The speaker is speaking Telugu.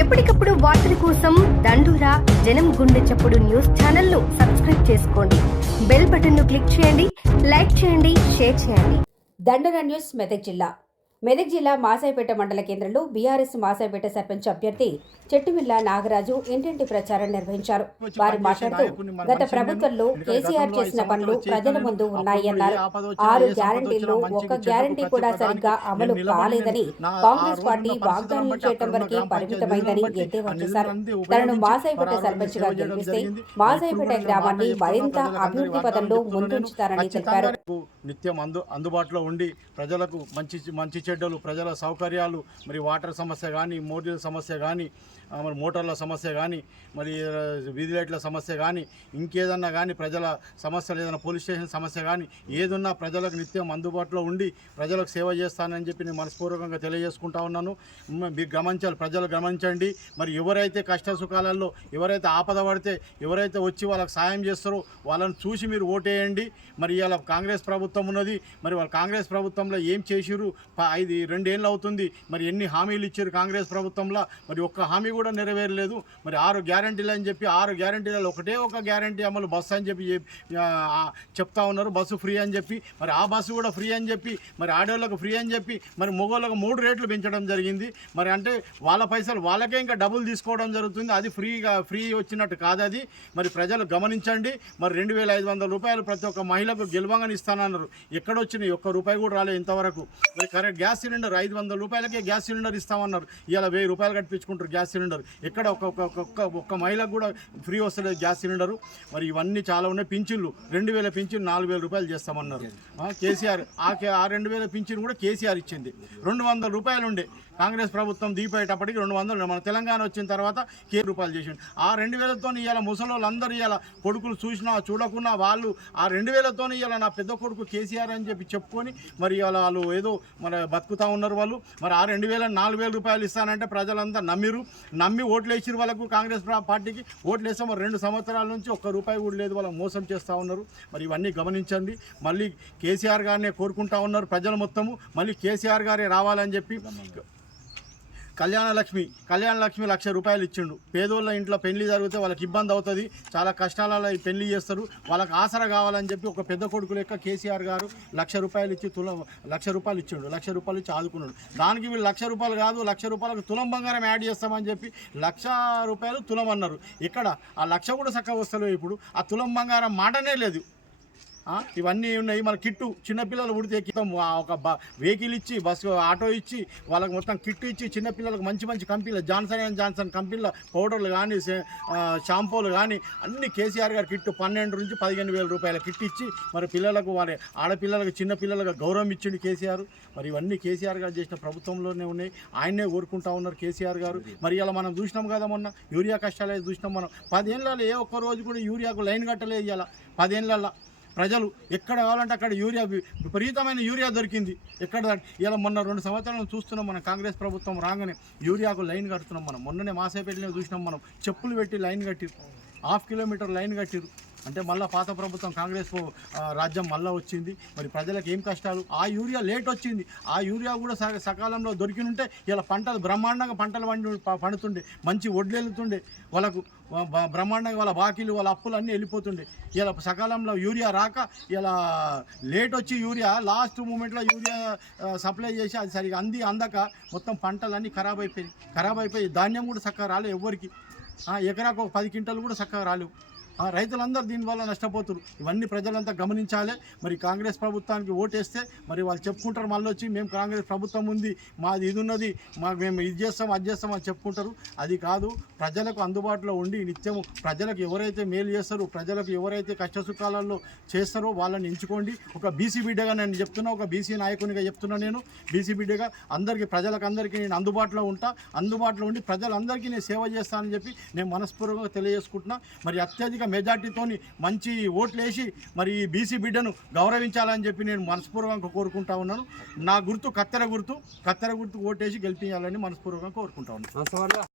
ఎప్పటికప్పుడు వార్తల కోసం దండూరా జనం గుండె చప్పుడు న్యూస్ ఛానల్ ను సబ్స్క్రైబ్ చేసుకోండి. బెల్ బటన్ ను క్లిక్ చేయండి, లైక్ చేయండి, షేర్ చేయండి. దండూరా న్యూస్ మెదక్ జిల్లా మాసాయిపేట మండల కేంద్రంలో బీఆర్ఎస్ మాసాయిపేట సర్పంచ్ అభ్యర్థి చెట్టుమిల్ల నాగరాజు ఇంటింటి ప్రచారం నిర్వహించారు. వారు మాట్లాడుతూ గత ప్రభుత్వంలో కేసీఆర్ చేసిన పనులు ప్రజల ముందు ఉన్నాయన్నారు. 6 గ్యారంటీల్లో ఒక్క గ్యారంటీ కూడా సరిగ్గా అమలు కాలేదని, కాంగ్రెస్ పార్టీ వాగ్దానాలు చేయడం వరకే పరిమితమైందని ఎద్దేవా చేశారు. తనను మాసాయిపేట సర్పంచ్ గా గెలిపిస్తే మాసాయిపేట గ్రామాన్ని మరింత అభివృద్ధి పదంలో ముందుంచుతారని తెలిపారు. నిత్యం అందుబాటులో ఉండి ప్రజలకు మంచి చెడ్డలు, ప్రజల సౌకర్యాలు, మరి వాటర్ సమస్య కానీ, మోటార్ల సమస్య కానీ, మరి మోటార్ల సమస్య కానీ, మరి వీధి లైట్ల సమస్య కానీ, ఇంకేదన్నా కానీ ప్రజల సమస్యలు, ఏదైనా పోలీస్ స్టేషన్ సమస్య కానీ ఏదున్నా ప్రజలకు నిత్యం అందుబాటులో ఉండి ప్రజలకు సేవ చేస్తానని చెప్పి నేను మనస్పూర్వకంగా తెలియజేసుకుంటా ఉన్నాను. మీరు గమనించాలి, ప్రజలు గమనించండి. మరి ఎవరైతే కష్ట సుఖాలలో, ఎవరైతే ఆపద పడితే, ఎవరైతే వచ్చి వాళ్ళకి సాయం చేస్తారో వాళ్ళని చూసి మీరు ఓటేయండి. మరి ఇలా కాంగ్రెస్ ప్రభుత్వం ఉన్నది, మరి వాళ్ళు కాంగ్రెస్ ప్రభుత్వంలో ఏం చేసిరు, 2 ఏళ్ళు అవుతుంది. మరి ఎన్ని హామీలు ఇచ్చారు కాంగ్రెస్ ప్రభుత్వంలో, మరి ఒక్క హామీ కూడా నెరవేరలేదు. మరి 6 గ్యారంటీలు అని చెప్పి 6 గ్యారంటీలలో ఒక గ్యారంటీ అమలు బస్సు అని చెప్పి చెప్తా ఉన్నారు. బస్సు ఫ్రీ అని చెప్పి, మరి ఆ బస్సు కూడా ఫ్రీ అని చెప్పి, మరి ఆడవాళ్ళకు ఫ్రీ అని చెప్పి, మరి మగవాళ్ళకు 3 రేట్లు పెంచడం జరిగింది. మరి అంటే వాళ్ళ పైసలు వాళ్ళకే ఇంకా డబ్బులు తీసుకోవడం జరుగుతుంది. అది ఫ్రీ వచ్చినట్టు కాదు అది. మరి ప్రజలు గమనించండి. మరి 2500 రూపాయలు ప్రతి ఒక్క మహిళకు గెలవంగానే ఇస్తానన్నారు. ఎక్కడొచ్చినాయి? ₹1 కూడా రాలేదు ఇంతవరకు. మరి కరెక్ట్ గ్యాస్ సిలిండర్ 500 రూపాయలకే గ్యాస్ సిలిండర్ ఇస్తామన్నారు. ఇలా 1000 రూపాయలు కట్టించుకుంటారు గ్యాస్ సిలిండర్. ఎక్కడ ఒక్క మహిళకు కూడా ఫ్రీ వస్తలేదు గ్యాస్ సిలిండరు. మరి ఇవన్నీ చాలా ఉన్నాయి. పింఛన్లు 2000 పింఛన్ 4000 రూపాయలు చేస్తామన్నారు కేసీఆర్. ఆ 2000 పింఛన్ కూడా కేసీఆర్ ఇచ్చింది. 200 రూపాయలు ఉండే కాంగ్రెస్ ప్రభుత్వం దీపేటప్పటికి 200. మన తెలంగాణ వచ్చిన తర్వాత రూపాయలు చేసిండు. ఆ 2000తో ఇవాళ ముసలోళ్ళు అందరూ ఇవాళ కొడుకులు చూసినా చూడకున్నా వాళ్ళు ఆ 2000తో ఇవాళ నా పెద్ద కొడుకు కేసీఆర్ అని చెప్పి చెప్పుకొని మరి ఇవాళ వాళ్ళు ఏదో మన బతుకుతూ ఉన్నారు వాళ్ళు. మరి ఆ 2000 4000 రూపాయలు ఇస్తానంటే ప్రజలంతా నమ్మి ఓట్లు వేసిరు వాళ్ళకు. కాంగ్రెస్ పార్టీకి ఓట్లు వేస్తే మరి 2 సంవత్సరాల నుంచి ₹1 కూడా లేదు. వాళ్ళకి మోసం చేస్తూ ఉన్నారు. మరి ఇవన్నీ గమనించండి. మళ్ళీ కేసీఆర్ గారినే కోరుకుంటా ఉన్నారు ప్రజలు మొత్తము. మళ్ళీ కేసీఆర్ గారే రావాలని చెప్పి కళ్యాణ లక్ష్మి ₹1,00,000 ఇచ్చిండు. పేదోళ్ళ ఇంట్లో పెళ్లి జరిగితే వాళ్ళకి ఇబ్బంది అవుతుంది, చాలా కష్టాలలో పెళ్లి చేస్తారు, వాళ్ళకి ఆసరా కావాలని చెప్పి ఒక పెద్ద కొడుకు లెక్క కేసీఆర్ గారు ₹1,00,000 ఇచ్చి ₹1,00,000 ఇచ్చిండు. ₹1,00,000 ఇచ్చి ఆదుకున్నాడు. దానికి వీళ్ళు ₹1,00,000 కాదు, ₹1,00,000 తులం బంగారం యాడ్ చేస్తామని చెప్పి ₹1,00,000 తులం అన్నారు. ఇక్కడ ఆ 1,00,000 కూడా చక్కగా వస్తలేవు. ఇప్పుడు ఆ తులం బంగారం మాటనే లేదు. ఇవన్నీ ఉన్నాయి. మన కిట్టు చిన్నపిల్లలు పుడితే ఒక వెహికల్ ఇచ్చి, బస్సు ఆటో ఇచ్చి, వాళ్ళకి మొత్తం కిట్టు ఇచ్చి చిన్నపిల్లలకు మంచి కంపెనీలు జాన్సన్ కంపెనీల పౌడర్లు కానీ, షాంపూలు కానీ అన్ని కేసీఆర్ గారు కిట్టు 12 నుంచి 15,000 రూపాయల కిట్ ఇచ్చి మరి పిల్లలకు, వారి ఆడపిల్లలకు, చిన్నపిల్లలకు గౌరవం ఇచ్చిండు కేసీఆర్. మరి ఇవన్నీ కేసీఆర్ గారు చేసిన ప్రభుత్వంలోనే ఉన్నాయి. ఆయనే కోరుకుంటా ఉన్నారు కేసీఆర్ గారు. మరి ఇలా మనం చూసినాం కదా, మొన్న యూరియా కష్టాలు చూసినాం మనం. 10 ఏళ్ళలో ఏ ఒక్క రోజు కూడా యూరియాకు లైన్ కట్టలేదు. ఇలా 10 ఏళ్ళల్లో ప్రజలు ఎక్కడ కావాలంటే అక్కడ విపరీతమైన యూరియా దొరికింది. ఎక్కడ ఇలా మొన్న 2 సంవత్సరాలు చూస్తున్నాం మనం. కాంగ్రెస్ ప్రభుత్వం రాగానే యూరియాకు లైన్ కడుతున్నాం మనం. మొన్ననే మాసేపేటలో చూసినాం మనం. చెప్పులు పెట్టి లైన్ కట్టిరు, 1/2 కిలోమీటర్ లైన్ కట్టిరు. అంటే మళ్ళీ పాత ప్రభుత్వం కాంగ్రెస్ రాజ్యం మళ్ళీ వచ్చింది. మరి ప్రజలకు ఏం కష్టాలు. ఆ యూరియా లేట్ వచ్చింది. ఆ యూరియా కూడా సకాలంలో దొరికినుంటే ఇలా పంటలు బ్రహ్మాండంగా పండుతుండే, మంచి వడ్లు వెళ్తుండే, వాళ్ళకు బ్రహ్మాండంగా వాళ్ళ బాకీలు, వాళ్ళ అప్పులు అన్నీ వెళ్ళిపోతుండే. ఇలా సకాలంలో యూరియా రాక ఇలా లేట్ వచ్చి యూరియా లాస్ట్ మూమెంట్లో యూరియా సప్లై చేసి అది సరిగా అందక మొత్తం పంటలన్నీ ఖరాబ్ అయిపోయి ధాన్యం కూడా చక్కగా రాలేవు ఎవ్వరికి. ఎకరాకు 10 క్వింటాలు కూడా చక్కగా రాలేవు. రైతులందరూ దీనివల్ల నష్టపోతున్నారు. ఇవన్నీ ప్రజలంతా గమనించాలి. మరి కాంగ్రెస్ ప్రభుత్వానికి ఓటేస్తే మరి వాళ్ళు చెప్పుకుంటారు, మళ్ళీ వచ్చి మేము కాంగ్రెస్ ప్రభుత్వం ఉంది, మాది ఇది ఉన్నది, మేము ఇది చేస్తాం అది చేస్తాం అని చెప్పుకుంటారు. అది కాదు. ప్రజలకు అందుబాటులో ఉండి నిత్యము ప్రజలకు ఎవరైతే మేలు చేస్తారో, ప్రజలకు ఎవరైతే కష్టసుఖాలలో చేస్తారో వాళ్ళని ఎంచుకోండి. ఒక బీసీ బిడ్డగా నేను చెప్తున్నా, ఒక బీసీ నాయకునిగా చెప్తున్నా. నేను బీసీ బిడ్డగా ప్రజలకందరికీ నేను అందుబాటులో ఉండి ప్రజలందరికీ నేను సేవ చేస్తానని చెప్పి నేను మనస్పూర్వకంగా తెలియజేసుకుంటున్నా. మరి అత్యధిక మెజార్టీతోని మంచి ఓట్లు వేసి మరి ఈ బీసీ బిడ్డను గౌరవించాలని చెప్పి నేను మనస్పూర్వకంగా కోరుకుంటా ఉన్నాను. నా గుర్తు కత్తెర గుర్తు ఓటేసి గెలిపించాలని మనస్పూర్వకంగా కోరుకుంటా ఉన్నాను.